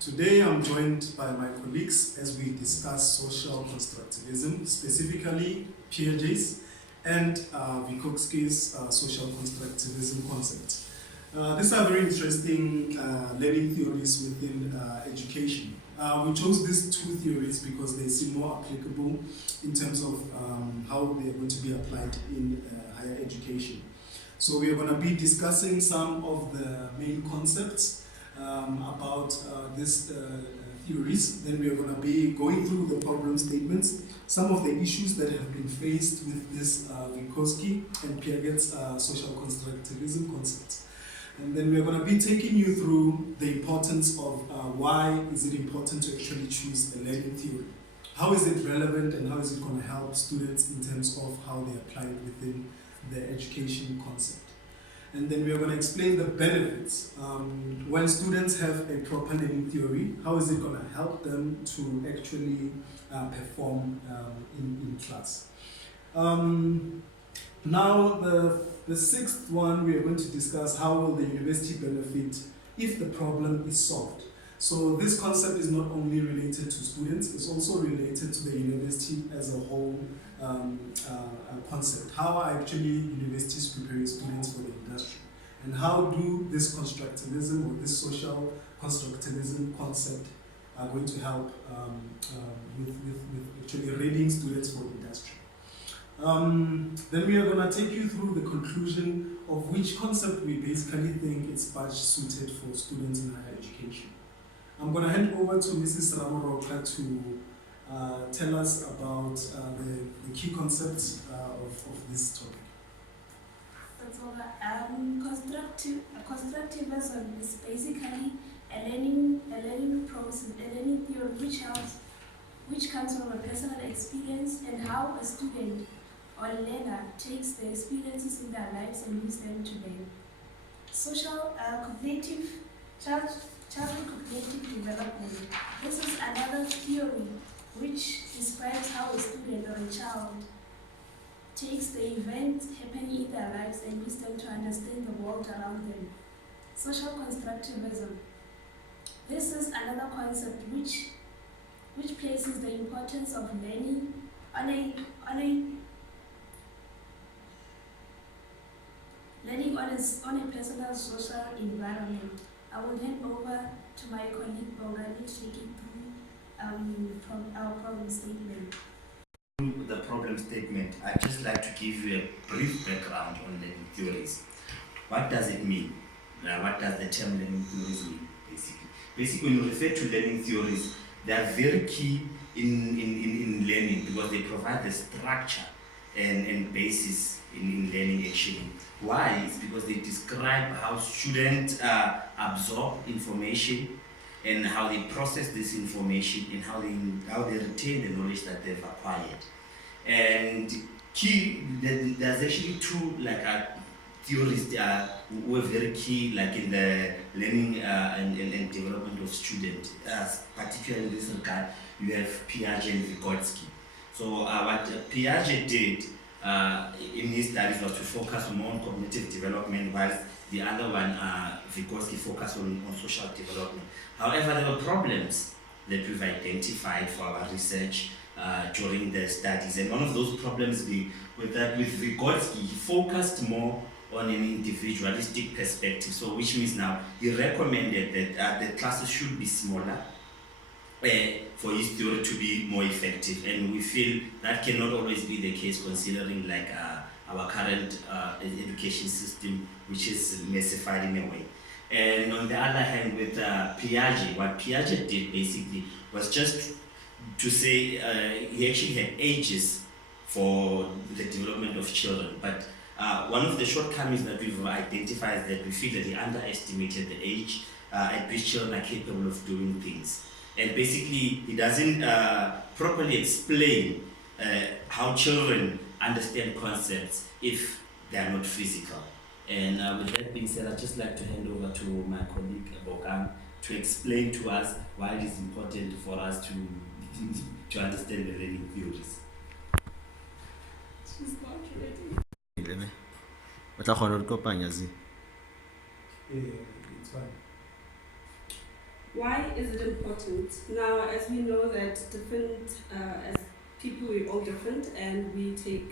Today I'm joined by my colleagues as we discuss social constructivism, specifically Piagets and Vygotskys social constructivism concept. These are very interesting learning theories within education. We chose these two theories because they seem more applicable in terms of how they are going to be applied in higher education. So we are going to be discussing some of the main concepts about these theories. Then we are going to be going through the problem statements, some of the issues that have been faced with this Vygotskys and Piaget's social constructivism concepts. And then we are going to be taking you through the importance of why is it important to actually choose a learning theory. How is it relevant and how is it going to help students in terms of how they apply it within their education concept. And then we are going to explain the benefits. When students have a proper learning theory, how is it going to help them to actually perform in class? Now, the sixth one, we are going to discuss how will the university benefit if the problem is solved. So this concept is not only related to students, it's also related to the university as a whole concept. How are actually universities preparing students for the industry? And how do this constructivism or this social constructivism concept are going to help with actually readying students for the industry? Then we are going to take you through the conclusion of which concept we basically think is much suited for students in higher education. I'm going to hand over to Mrs. Ramoroka to tell us about the key concepts of this topic. That's all. Constructivism is basically a learning process, a learning theory which comes from a personal experience and how a student or learner takes the experiences in their lives and use them to learn. Social childhood cognitive development. This is another theory which describes how a student or a child takes the events happening in their lives and use them to understand the world around them. Social constructivism. This is another concept which places the importance of learning on a personal social environment. I will hand over to my colleague Bongani to take it through from our problem statement. The problem statement, I'd just like to give you a brief background on learning theories. What does it mean? What does the term learning theories mean, basically? When you refer to learning theories, they are very key in learning because they provide the structure and basis in learning actually. Why? It's because they describe how students absorb information and how they process this information and how they retain the knowledge that they've acquired. And there's actually two theories who are very key in the learning and development of students. Particularly in this regard, you have Piaget and Vygotsky. So what Piaget did in his studies was to focus more on cognitive development, whilst the other one, Vygotsky, focused on social development. However, there were problems that we've identified for our research during the studies. And one of those problems with Vygotsky, he focused more on an individualistic perspective. So which means now he recommended that the classes should be smaller for his theory to be more effective. And we feel that cannot always be the case considering our current education system, which is massified in a way. And on the other hand, with Piaget, what Piaget did basically was just to say he actually had ages for the development of children. But one of the shortcomings that we've identified is that we feel that he underestimated the age at which children are capable of doing things. And basically, he doesn't properly explain how children understand concepts if they are not physical. And with that being said, I'd just like to hand over to my colleague Bogan to explain to us why it is important for us to understand the learning theories. She's not ready. Yeah, it's fine. Why is it important? Now, as we know that different, as people, we're all different and we take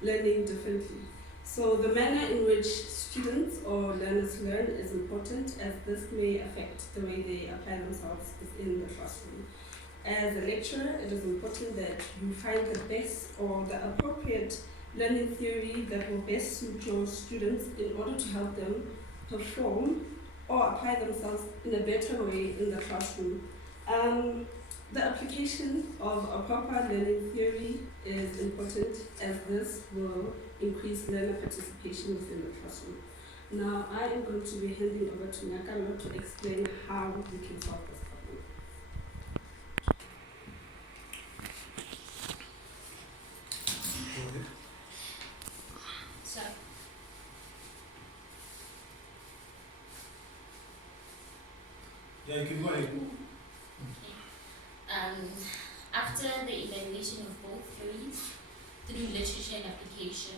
learning differently. So the manner in which students or learners learn is important, as this may affect the way they apply themselves within the classroom. As a lecturer, it is important that you find the best or the appropriate learning theory that will best suit your students in order to help them perform or apply themselves in a better way in the classroom. The application of a proper learning theory is important, as this will increase learner participation within the classroom. Now, I am going to be handing over to Nyakalo to explain how we can solve this problem. So, Yeah, you can go ahead. After the evaluation of both theories through literature and application,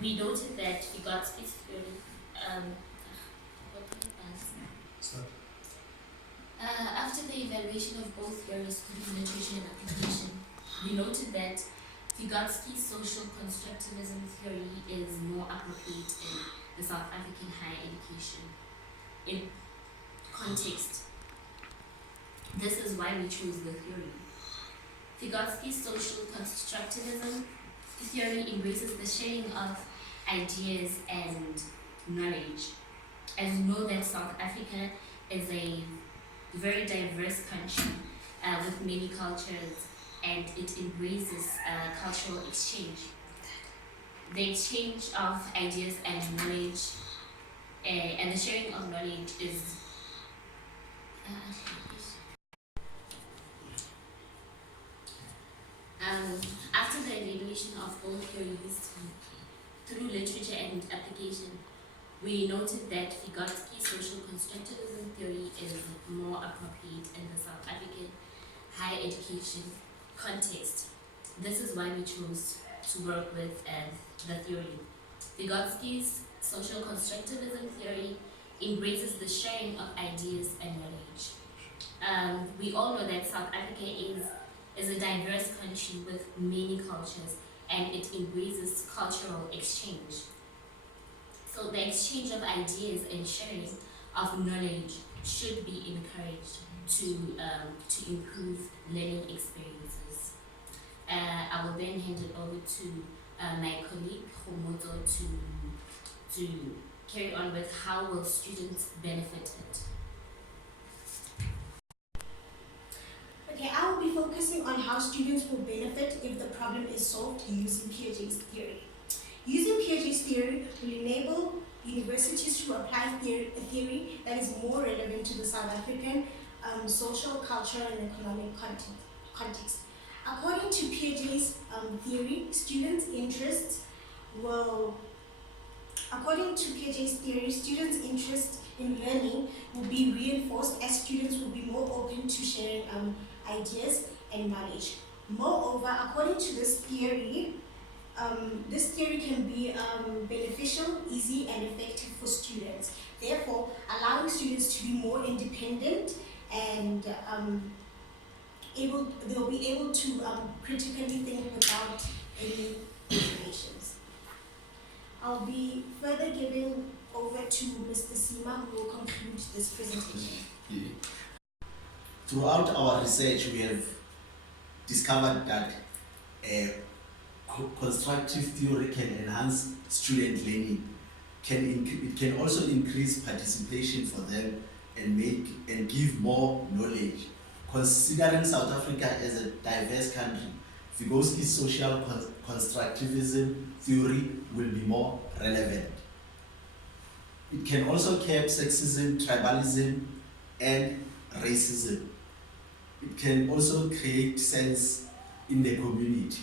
we noted that Vygotskys theory. Start. After the evaluation of both theories through literature and application, we noted that Vygotskys social constructivism theory is more appropriate in the South African higher education in context. This is why we chose the theory. Vygotskys social constructivism theory embraces the sharing of ideas and knowledge. As you know that South Africa is a very diverse country with many cultures, and it embraces cultural exchange. The exchange of ideas and knowledge and the sharing of knowledge is after the evaluation of both theories through literature and application, we noted that Vygotskys social constructivism theory is more appropriate in the South African higher education context. This is why we chose to work with the theory. Vygotskys social constructivism theory embraces the sharing of ideas and knowledge. We all know that South Africa is a diverse country with many cultures, and it embraces cultural exchange. So the exchange of ideas and sharing of knowledge should be encouraged to improve learning experiences. I will then hand it over to my colleague Homoto to carry on with how will students benefit it. Okay, I will be focusing on how students will benefit if the problem is solved using Piaget's theory. Using Piaget's theory will enable universities to apply a theory that is more relevant to the South African social, cultural, and economic context. According to Piaget's theory, students' interest in learning will be reinforced, as students will be more open to sharing ideas and knowledge. Moreover, according to this theory can be beneficial, easy, and effective for students, therefore allowing students to be more independent and they'll be able to critically think without any reservations. I'll be further giving over to Mr. Sima, who will conclude this presentation. Throughout our research, we have discovered that constructive theory can enhance student learning. It can also increase participation for them and give more knowledge. Considering South Africa as a diverse country, Vygotskys social constructivism theory will be more relevant. It can also curb sexism, tribalism, and racism. It can also create sense in the community.